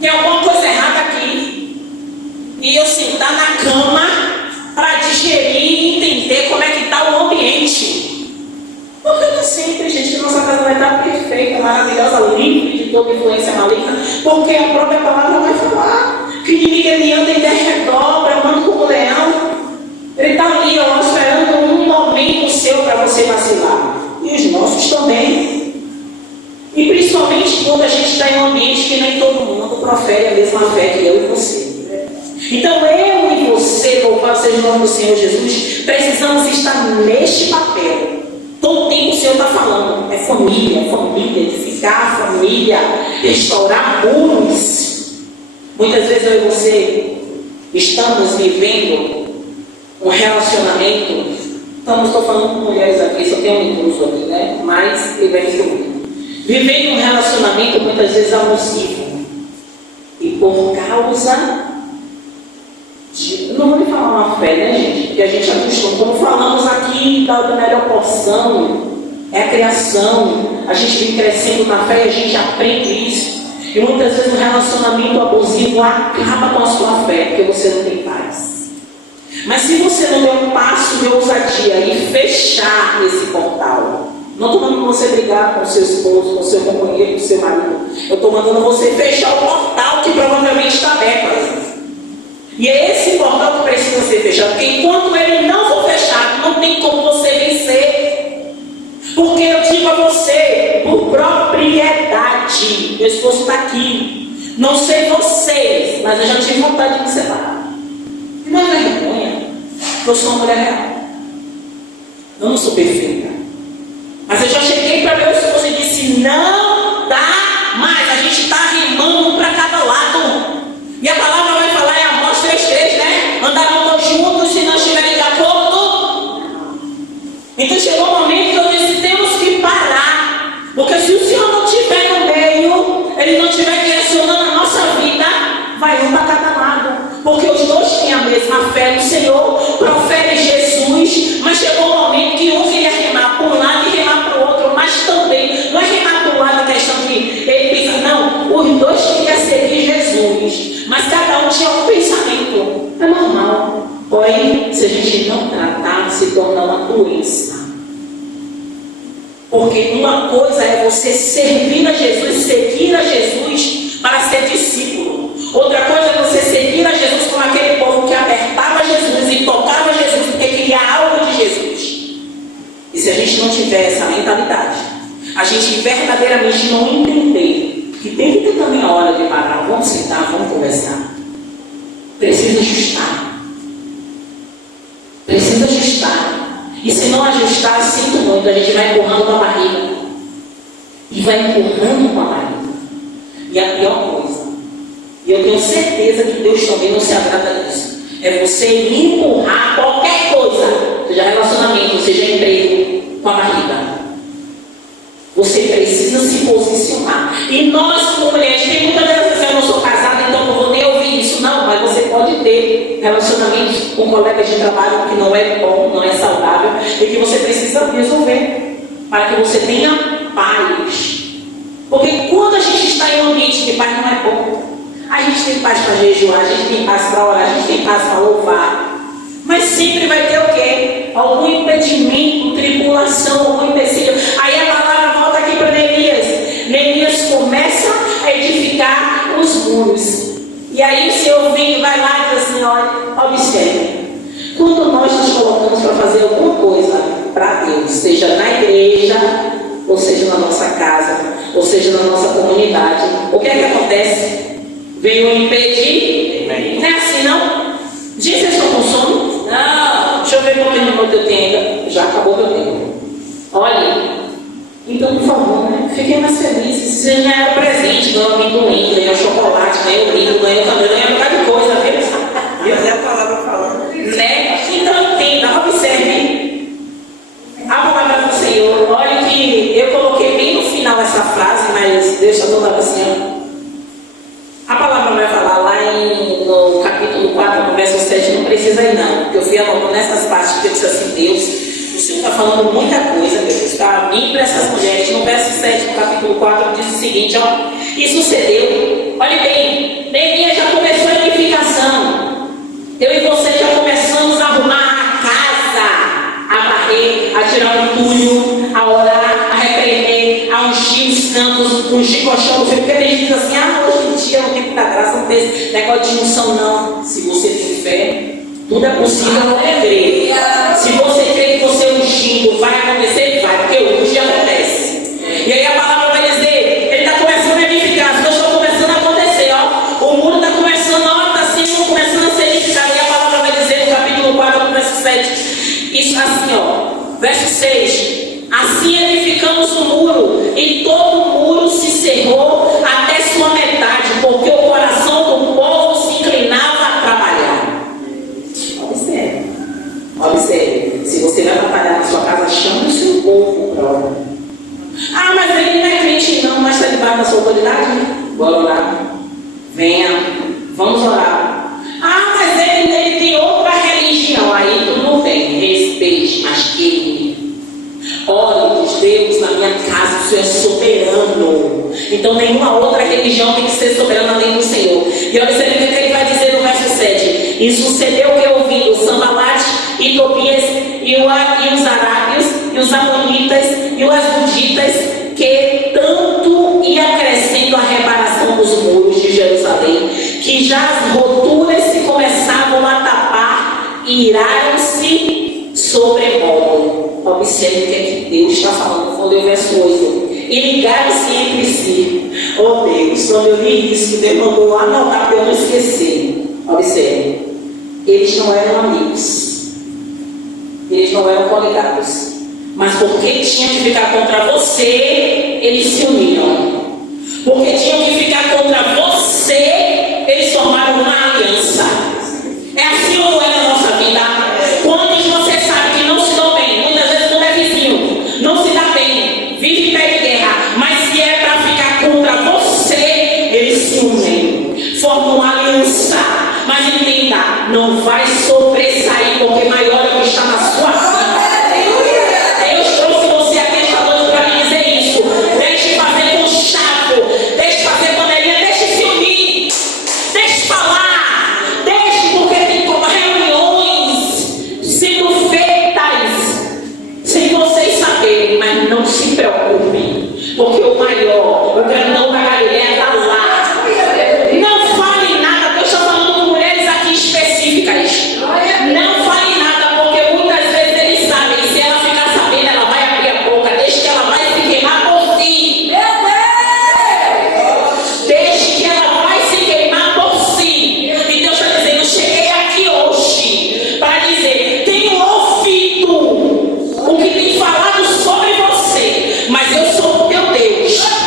tem alguma coisa errada aqui, e eu sentar na cama para digerir e entender como é que está o ambiente. Porque não sempre, gente, que nossa casa vai estar perfeita, maravilhosa, livre de toda influência maligna, porque a própria palavra vai falar que o inimigo ele anda em derredor, bramando como leão. Ele está ali, ó, esperando um momento seu para você vacilar. E os nossos também. E principalmente quando a gente está em um ambiente que nem todo mundo profere a mesma fé que eu e você. Então eu e você, louvado seja o nome do Senhor Jesus, precisamos estar neste papel. Todo tempo o Senhor está falando. É família, família, edificar a família, restaurar muros. Muitas vezes eu e você estamos vivendo um relacionamento, estou falando com mulheres aqui, só tem um incluso aqui, né? Mas ele vai comigo. Vivendo um relacionamento muitas vezes abusivo. E por causa de. Não vou lhe falar uma fé, né, gente? Porque a gente acostuma. Como falamos aqui da melhor porção, é a criação. A gente vem crescendo na fé e a gente aprende isso. E muitas vezes o relacionamento abusivo acaba com a sua fé, porque você não tem paz. Mas se você não der um passo de ousadia e fechar esse portal, não estou mandando você brigar com o seu esposo, com o seu companheiro, com o seu marido. Eu estou mandando você fechar o portal que provavelmente está aberto. E é esse portal que precisa ser fechado. Porque enquanto ele não for fechado, não tem como você vencer. Porque eu digo a você, por propriedade, meu esposo está aqui. Não sei vocês, mas eu já tive vontade de me separar. Não é vergonha, eu sou uma mulher real. Eu não sou perfeita. Mas eu já cheguei para meu esposo e disse, não dá mais. A gente está rimando um para cada lado. E a palavra vai falar em Amós 3:3, né? Andarão todos juntos se não estiverem de acordo. Então chegou o momento que eu disse, temos que parar. Porque se o Senhor não estiver no meio, Ele não estiver direcionando a nossa vida, vai um para cada lado. Porque os dois têm a mesma fé no Senhor, profere Jesus, mas chegou um momento que um queria remar para um lado e remar para o outro, mas também, não é remar para um lado em questão que ele pensa, não, os dois queriam seguir Jesus, mas cada um tinha um pensamento, é normal, porém, se a gente não tratar, se torna uma doença. Porque uma coisa é você servir a Jesus, seguir a Jesus para ser discípulo. Outra coisa é você seguir a Jesus como aquele povo que apertava Jesus e tocava Jesus porque queria algo de Jesus. E se a gente não tiver essa mentalidade, a gente verdadeiramente não entender que tem que ter também a hora de parar, vamos sentar, vamos conversar. Precisa ajustar. Precisa ajustar. E se não ajustar, sinto muito, a gente vai empurrando com a barriga. vai empurrando com a barriga. E a pior coisa, e eu tenho certeza que Deus também não se agrada disso, é você empurrar qualquer coisa, seja relacionamento, seja emprego, com a barriga. Você precisa se posicionar. E nós, como mulheres, tem muitas vezes eu não sou casada, então não vou nem ouvir isso. Não, mas você pode ter relacionamentos com colegas de trabalho que não é bom, não é saudável, e que você precisa resolver, para que você tenha paz. Porque quando a gente está em um ambiente de paz, não é bom. A gente tem paz para jejuar, a gente tem paz para orar, a gente tem paz para louvar. Mas sempre vai ter o quê? Algum impedimento, tribulação, algum empecilho. Aí a palavra volta aqui para Neemias. Neemias começa a edificar os muros. E aí o Senhor vem, vai lá e diz assim, olha, observe. Quando nós nos colocamos para fazer alguma coisa para Deus, seja na igreja, ou seja na nossa casa, ou seja na nossa comunidade, o que é que acontece? Vem o impedir. Não é assim não? Diz, vocês estão com sono? Não. Deixa eu ver quanto tempo eu tenho ainda. Já acabou meu tempo. Olha, então por favor, né? Fiquem mais felizes. Vocês ganharam presente, ganham amendoim, ganham chocolate, ganham brinco, ganham cabelo, ganham um bocado de coisa, viu? E até a palavra falando. Né? Então entenda, observe a palavra do Senhor. Olha que eu coloquei bem no final essa frase, mas deixa eu botar assim, ó. A palavra vai falar lá no capítulo 4, no verso 7, não precisa ir não, porque eu fui anotando nessas partes que eu disse assim, Deus, o Senhor está falando muita coisa, Deus, está vindo para essas mulheres. No verso 7, no capítulo 4, diz o seguinte, ó, e sucedeu, olhe bem, Neemias já começou a edificação, eu e você já começamos a arrumar a casa, a varrer, a tirar o entulho, a orar, a repreender, a ungir os campos, ungir colchão, porque tem gente que diz assim, hoje em dia não tem muita graça, não tem esse negócio de unção não. Se você tem fé, tudo é possível, não é crer. Se você crê que você ungindo vai acontecer, vai, porque o ungindo acontece. E aí a palavra vai dizer, ele está começando a edificar, as coisas estão começando a acontecer, ó. O muro está começando, ó, está assim, começando a ser edificado. E a palavra vai dizer no capítulo 4, no verso 7, isso assim, ó, verso 6. Assim edificamos o muro, e todo o muro se cerrou até sua metade, porque o coração do povo se inclinava a trabalhar. Observe, observe. Se você vai trabalhar na sua casa, chame o seu povo para orar. Ah, mas ele não é crente não, mas está debaixo da sua autoridade? Bora orar. Venha, vamos orar. Ah, mas ele tem outra religião, aí tudo bem, respeite, mas que ore, diz Deus, na minha casa o Senhor é soberano. Então nenhuma outra religião tem que ser soberana além do Senhor. E observe o que ele vai dizer no verso 7. E sucedeu que ouvindo Sambalate e Tobias e os arábios e os amonitas e os asbuditas, que tanto ia crescendo a reparação dos muros de Jerusalém, que já as roturas se começavam a tapar e iraram-se sobremodo. Observe o que é que Deus está falando. Vou ler o verso 8. E ligaram-se entre si. Oh Deus, quando eu li isso, Deus mandou anotar para eu não esquecer. Observe. Eles não eram amigos. Eles não eram coligados. Mas porque tinham que ficar contra você, eles se uniram. Porque tinham que ficar contra você, eles formaram uma aliança. É assim ou não é na nossa vida? Quantos você sabe que não se dão bem? Muitas vezes não é vizinho, não se dá bem, vive em pé de guerra, mas se é para ficar contra você, eles se unem, formam uma aliança. Mas entenda, não vai sobressair, porque maior é o que está na sua vida. Deus trouxe você aqui esta noite para me dizer isso. Deixe fazer conchavo, deixe fazer panelinha, deixe se unir, deixe falar, deixe, porque tem reuniões sendo feitas sem vocês saberem, mas não se preocupem, porque o maior, o grandão da Galileia está lá. Não fale nada, Deus está falando com mulheres aqui específicas. Não fale nada, porque muitas vezes eles sabem, se ela ficar sabendo, ela vai abrir a boca, deixe que ela vai se queimar por si. Deixe que ela vai se queimar por si. E Deus está dizendo, cheguei aqui hoje para dizer, tenho ouvido o que tem falado sobre você, mas eu sou o teu Deus.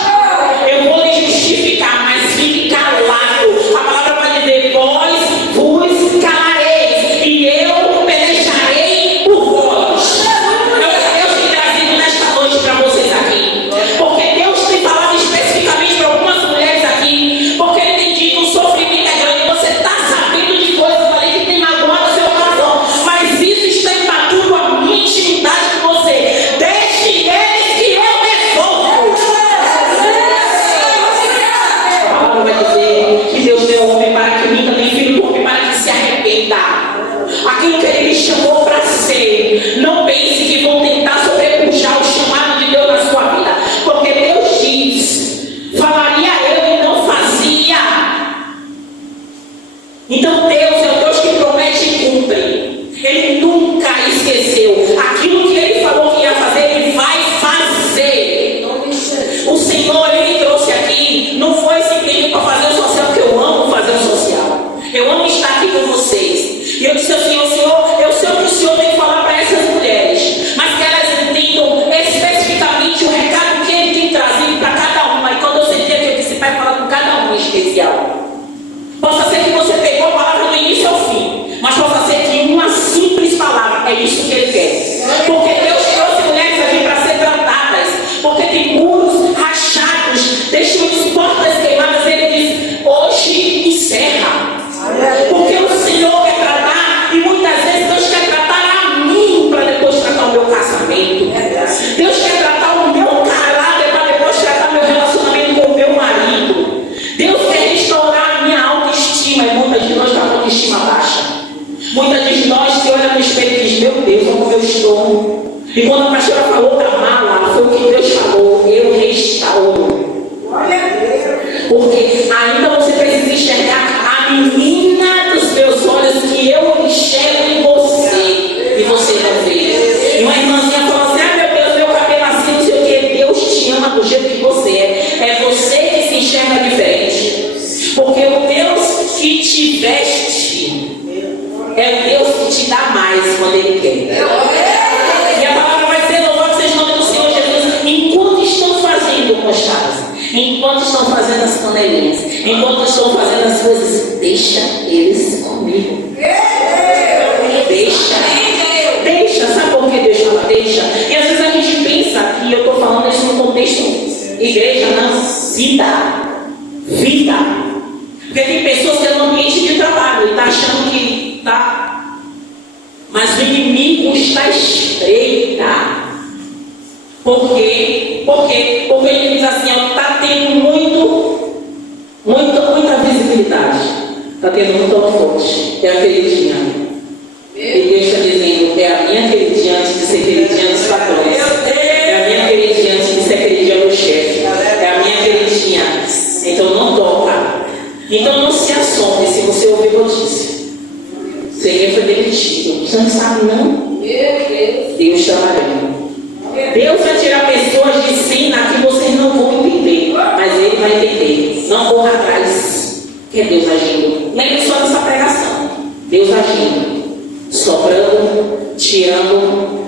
enquanto estão fazendo as panelinhas, enquanto estão fazendo as coisas, deixa eles comigo. Deixa, sabe por que Deus fala deixa? E às vezes a gente pensa que eu estou falando isso no contexto igreja, não, vida. Porque tem pessoas que estão no ambiente de trabalho e estão achando que está, mas o inimigo está estreita. Por quê? Porque ele diz assim, está tendo muita visibilidade, está tendo muito holofote, é a queridinha. E Deus está dizendo, é a minha queridinha antes de ser queridinha dos patrões, é a minha queridinha antes de ser queridinha do chefe, é a minha queridinha, então não toca. Então não se assombre se você ouvir notícia. Você foi demitido, você não sabe não? Deus trabalhando. Deus vai tirar pessoas de cena que vocês não vão entender, mas Ele vai entender. Não corra atrás, que é Deus agindo. Lembre só dessa pregação. Deus agindo, soprando, tirando.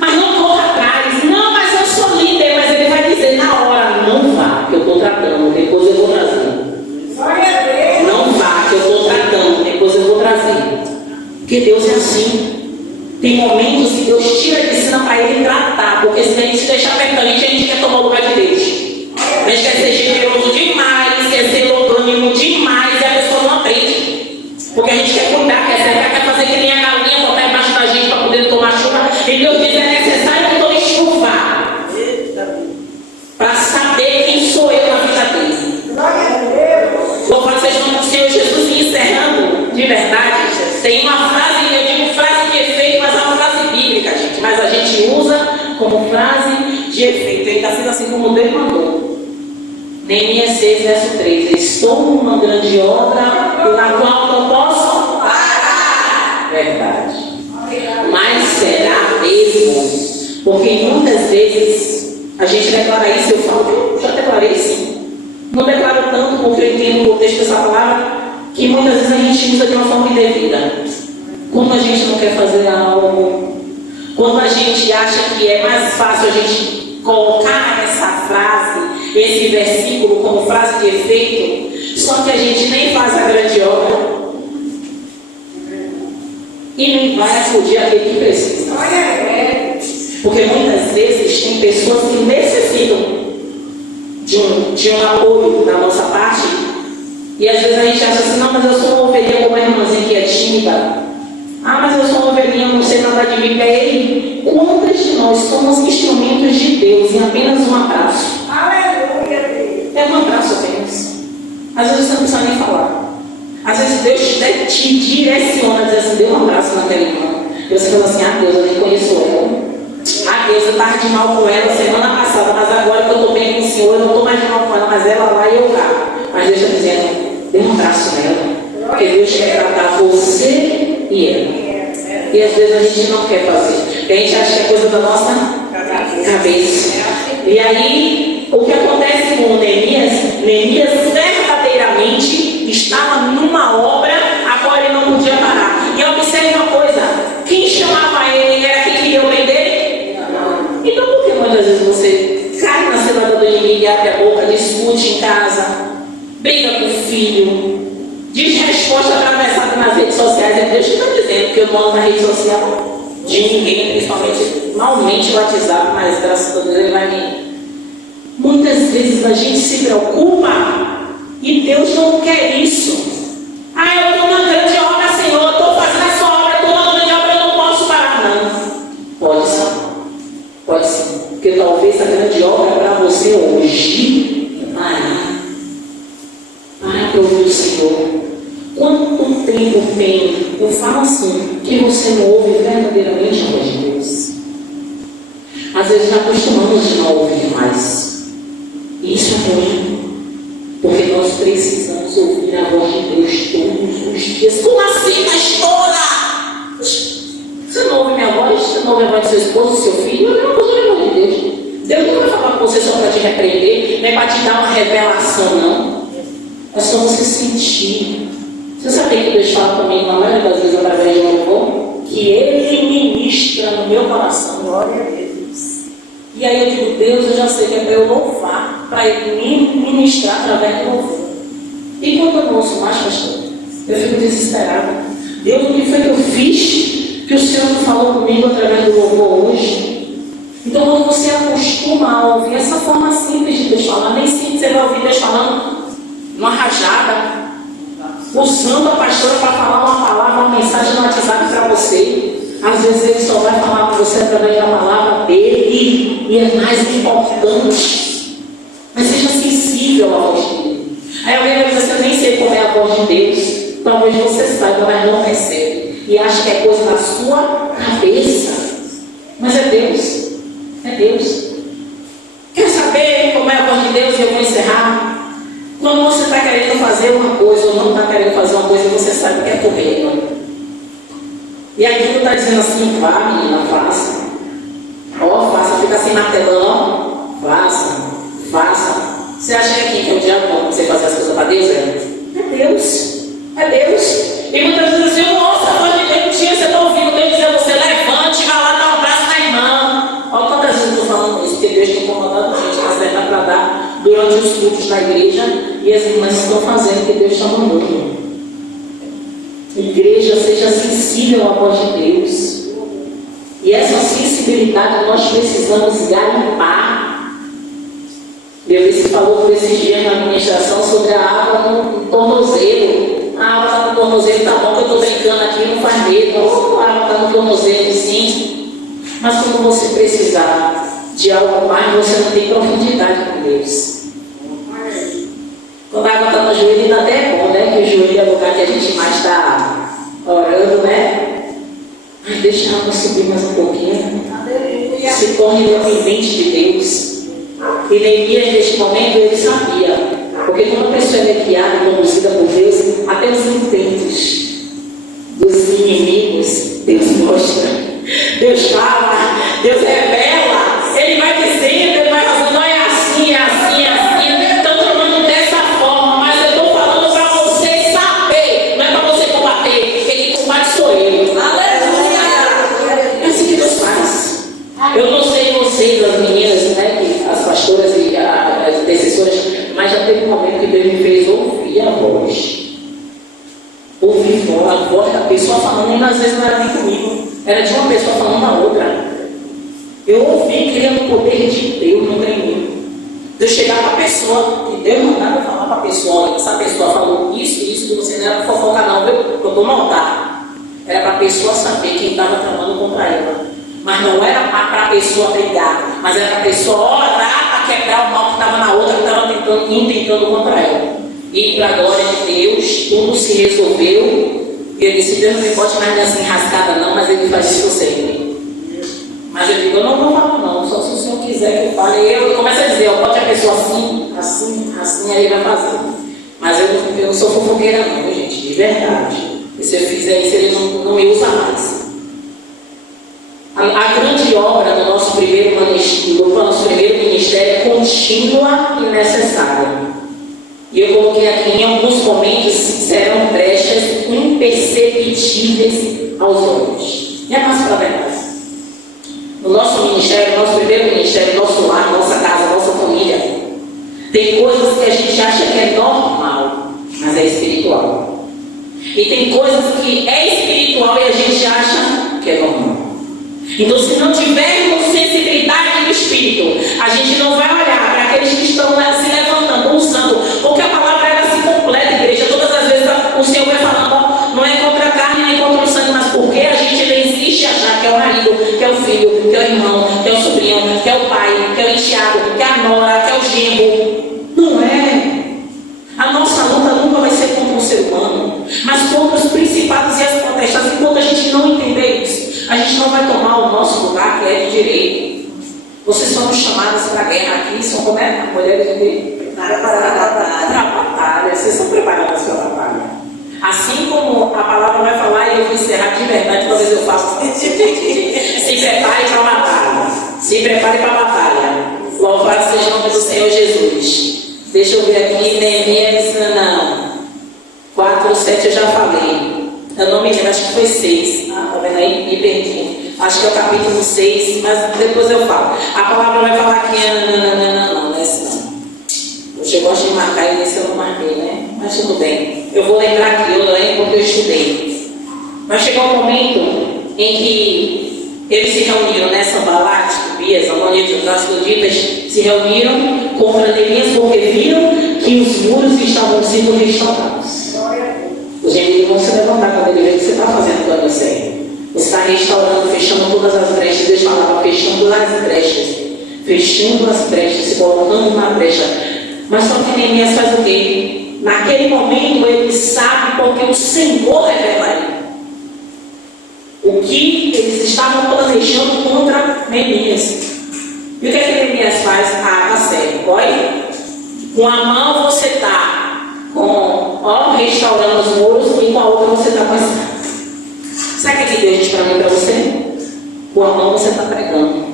Mas não corra atrás. Não, mas eu sou líder. Mas Ele vai dizer na hora, não vá, que eu estou tratando, depois eu vou trazer. Não vá, que eu estou tratando, depois eu vou trazer. Porque Deus é assim. Tem momentos que Deus tira de cima para Ele tratar, porque se a gente deixar perto da gente, a gente quer tomar o lugar de Deus. A gente quer ser generoso demais, quer ser longânimo demais, e a pessoa não aprende. Porque a gente quer cuidar, quer fazer que nem a galinha, botar embaixo da gente para poder tomar chuva. E Deus diz, é necessário que eu dou chuva para saber quem sou eu na vida dele. Louvado seja o nome do Senhor Jesus. E encerrando, de verdade, tem uma frase, eu digo frase de efeito, mas é uma frase bíblica, gente. Mas a gente usa como frase de efeito. Ele está sendo assim como Deus mandou. Neemias 6, verso 3. Estou numa grande obra na qual não posso parar. Verdade. Mas será mesmo? Porque muitas vezes a gente declara isso, eu falo, eu já declarei sim. Não declaro tanto porque eu entendo o contexto dessa palavra, que muitas vezes a gente usa de uma forma indevida. Quando a gente não quer fazer algo, quando a gente acha que é mais fácil a gente colocar essa frase, esse versículo como frase de efeito, só que a gente nem faz a grande obra e nem vai acudir aquele que precisa. Porque muitas vezes tem pessoas que necessitam de um apoio da nossa parte, e às vezes a gente acha assim, não, mas eu sou uma ovelhinha como a irmãzinha que é tímida. Ah, mas eu sou uma ovelhinha, não sei nada de mim. Ele, quantas de nós somos instrumentos de Deus em apenas um abraço? É um abraço apenas. Às vezes você não precisa nem falar. Às vezes Deus te direciona, diz assim, dê um abraço naquela irmã. E você fala assim, Deus, eu nem conheço ela. Deus, eu estava de mal com ela semana passada, mas agora que eu estou bem com o Senhor, eu não estou mais de mal com ela, mas ela lá e eu cá. Mas Deus está dizendo, dê um abraço nela, porque Deus quer tratar você e ela. E às vezes a gente não quer fazer, porque a gente acha que é coisa da nossa cabeça. E aí, o que acontece com Neemias verdadeiramente estava numa obra a qual ele não podia parar. E observe uma coisa, quem chamava ele era quem queria o bem dele? Então por que muitas vezes você cai na cilada do inimigo e abre a boca, discute em casa, briga com o filho, diz resposta atravessada nas redes sociais? É Deus que está dizendo que eu não ando na rede social de ninguém, principalmente malmente o WhatsApp, mas graças a Deus ele vai vir. Muitas vezes a gente se preocupa e Deus não quer isso. Eu estou na grande obra, Senhor, eu estou fazendo essa obra, eu estou na grande obra, eu não posso parar. Não, pode sim. Pode sim, porque talvez a grande obra para você hoje é parar para ouvir o Senhor. Quanto tempo tem, eu falo assim, que você não ouve verdadeiramente a voz de Deus? Às vezes já acostumamos de não ouvir mais. Isso é ruim, porque nós precisamos ouvir a voz de Deus todos os dias. Como assim, pastora? Você não ouve minha voz? Você não ouve a voz do seu esposo, do seu filho? Eu não posso ouvir a voz de Deus. Deus não vai falar com você só para te repreender, nem para te dar uma revelação, não. É só você sentir. Você sabia que Deus fala comigo, na maioria das vezes, através de um louvor? Que Ele ministra no meu coração. Glória a Deus. E aí eu digo, Deus, eu já sei que é para eu louvar. para me ministrar através do louvor. E quando eu não ouço mais, pastor, eu fico desesperada. Deus, o que foi que eu fiz que o Senhor não falou comigo através do louvor hoje? Então, quando você acostuma a ouvir essa forma simples de Deus falar, nem sempre você vai ouvir Deus falando uma rajada, usando a pastora para falar uma palavra, uma mensagem no WhatsApp para você. Às vezes ele só vai falar com você através da palavra dele, e é mais importante. Mas seja sensível à voz dele. Aí alguém vai dizer, eu nem sei como é a voz de Deus. Talvez você saiba, mas não percebe. E acha que é coisa da sua cabeça. Mas é Deus. É Deus. Quer saber como é a voz de Deus? E eu vou encerrar. Quando você está querendo fazer uma coisa ou não está querendo fazer uma coisa, você sabe que é correr. E aquilo está dizendo assim, vá menina, faça. Ó, faça, fica assim martelão. Faça. Você acha que aqui que é o diabo quando você fazer as coisas para Deus? É Deus. É Deus. E muitas vezes assim, nossa, pode ter um dia você está ouvindo Deus dizer, você levante, vai lá dar um abraço na irmã. Olha quantas vezes eu estou falando isso, porque Deus tem incomodado a gente, está certo para dar durante os cultos na igreja, e as irmãs estão fazendo o que Deus está mandando. Igreja, seja sensível à voz de Deus. E essa sensibilidade nós precisamos garimpar. Deus falou por esses dias na administração sobre a água no tornozelo. A água está no tornozelo, tá bom que eu estou brincando aqui, não faz medo. A água está no tornozelo, sim. Mas quando você precisar de algo mais, você não tem profundidade com Deus. Quando a água está no joelho, ainda até é bom, né? Que o joelho é o lugar que a gente mais está orando, né? Mas deixa a água subir mais um pouquinho. Se torne dependente de Deus. E Neemias, neste momento, ele sabia. Porque quando a pessoa é guiada e conduzida por Deus, até os intentos dos inimigos, Deus mostra. Deus fala, Deus revela. Ele vai dizendo, ele vai fazendo, não é assim, é assim, é assim. Estão tomando dessa forma, mas eu estou falando para você saber. Não é para você combater. Quem combate sou eu. Aleluia! É assim que Deus faz. Eu não sei vocês, as meninas, né, as pastoras e as intercessoras, mas já teve um momento que Deus me fez ouvir a voz. Ouvir a voz da pessoa falando, e às vezes não era nem comigo, era de uma pessoa falando a outra. Eu ouvi, criando o poder de Deus no caminho. De eu chegar para a pessoa, e Deus mandava eu falar para a pessoa, olha, essa pessoa falou isso, que você não era fofoca não, viu? Eu estou montada. Era para a pessoa saber quem estava tramando contra ela. Mas não era para a pessoa brigar, mas era para a pessoa orar para quebrar o mal que estava na outra, que estava intentando contra ela. E para a glória de Deus, tudo se resolveu. E eu disse, Deus não me pode mais dar assim rascada não, mas Ele faz isso sempre. Mas eu digo, eu não vou falar não, só se o Senhor quiser que eu fale. Eu começo a dizer, ó, pode a pessoa assim, aí Ele vai fazer. Mas eu não sou fofoqueira não, gente, de verdade. E se eu fizer isso, Ele não me usa mais. A grande obra do nosso primeiro ministério é contínua e necessária. E eu coloquei aqui, em alguns momentos serão brechas imperceptíveis aos olhos. E é mais para a verdade. No nosso ministério, nosso primeiro ministério, nosso lar, nossa casa, nossa família, tem coisas que a gente acha que é normal, mas é espiritual. E tem coisas que é espiritual e a gente acha que é normal. Então, se não tivermos sensibilidade do Espírito, a gente não vai olhar para aqueles que estão se levantando, usando, porque a palavra ela se completa, igreja. Todas as vezes o Senhor vai falando, não é contra a carne nem contra o sangue, mas porque a gente não existe achar que é o marido, que é o filho, que é o irmão, que é o sobrinho, que é o pai, que é o enteado, que é a nora, que é o genro. Não é. A nossa luta nunca vai ser contra o ser humano, mas contra os principados e as potestades. Enquanto a gente não entender isso, a gente não vai tomar o nosso lugar que é de direito. Vocês são chamadas para a guerra aqui, são como é? Mulheres de batalha. Vocês são preparadas para a batalha. Assim como a palavra vai falar, e eu vou encerrar de verdade, talvez eu faça. Se prepare para a batalha. Se prepare para a batalha. Louvado seja o nome do Senhor Jesus. Deixa eu ver aqui, Neemias, não. 4:7 eu já falei. Eu não me lembro, acho que foi 6. Tá vendo aí? Me perdi. Acho que é o capítulo 6, mas depois eu falo. A palavra vai falar aqui, não é esse não. Você gosta de marcar e esse eu não marquei, né? Mas tudo bem. Eu vou lembrar aqui, eu lembro porque eu estudei. Mas chegou um momento em que eles se reuniram nessa balate, Tobias, Amonitas, as Loditas, se reuniram contra Neemias porque viram que os muros estavam sendo restaurados. Os inimigos vão se levantar quando ele vê o que você está fazendo com você. Você está restaurando, fechando todas as brechas. Deus falava, fechando as brechas. Fechando as brechas, se colocando na brecha. Mas só que Neemias faz o quê? Naquele momento ele sabe porque o Senhor revelaria o que eles estavam planejando contra Neemias. E o que é que Neemias faz? Ah, tá certo. Olha, com a mão você está restaurando os muros e com a outra você está passando. Sabe o que Deus diz para mim e para você? Com a mão você está pregando,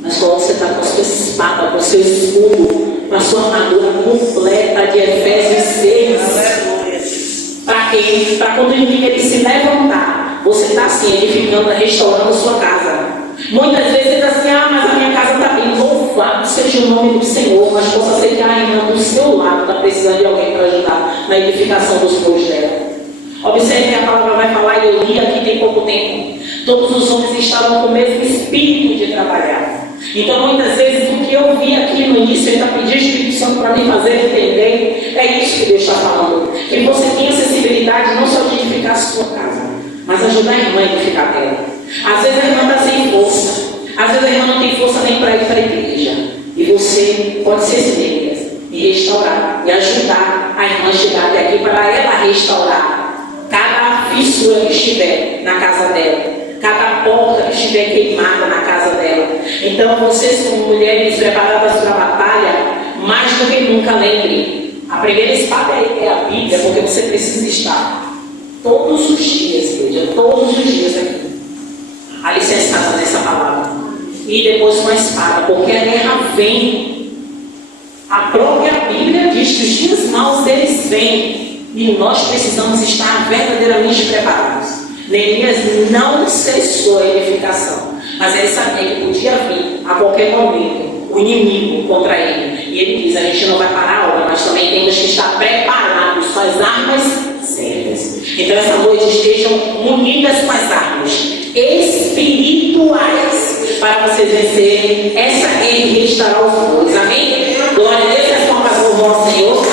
mas com a outra você está com a sua espada, com o seu escudo, com a sua armadura completa de Efésios 6. Para quê? Para quando o inimigo ele se levantar, você está assim, edificando, restaurando a sua casa. Muitas vezes você está assim, mas a minha casa está bem. Louvado seja o nome do Senhor, mas possa ser que a irmã do seu lado está precisando de alguém para ajudar na edificação dos muros dela. Observe que a palavra vai falar, e eu li aqui tem pouco tempo. Todos os homens estavam com o mesmo espírito de trabalhar. Então, muitas vezes, o que eu vi aqui no início, ele está pedindo a Espírito Santo para me fazer entender, é isso que Deus está falando. Que você tenha sensibilidade não só de edificar a sua casa, mas ajudar a irmã a edificar dela. Às vezes a irmã está sem força. Às vezes a irmã não tem força nem para ir para a igreja. E você pode ser esse Deus e restaurar, e ajudar a irmã a chegar até aqui para ela restaurar cada fissura que estiver na casa dela, cada porta que estiver queimada na casa dela. Então vocês como mulheres preparadas para a batalha, mais do que nunca lembrem, a primeira espada é a Bíblia, porque você precisa estar todos os dias, igreja, todos os dias aqui, alicerçada nessa palavra. E depois com a espada, porque a guerra vem. A própria Bíblia diz que os dias maus eles vêm. E nós precisamos estar verdadeiramente preparados. Neemias não cessou a edificação, mas ele sabia que podia vir a qualquer momento o inimigo contra ele. E ele diz, a gente não vai parar a obra, mas também temos que estar preparados com as armas certas. Então essa noite estejam munidas com as armas espirituais para vocês vencerem essa guerra e restaurar os muros. Amém? Glória a Deus, as palmas do nosso Senhor.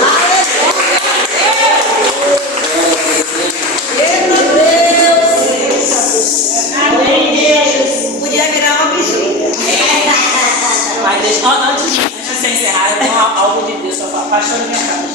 Antes de ser encerrado, eu tenho algo de Deus para falar. Pastor, minha casa.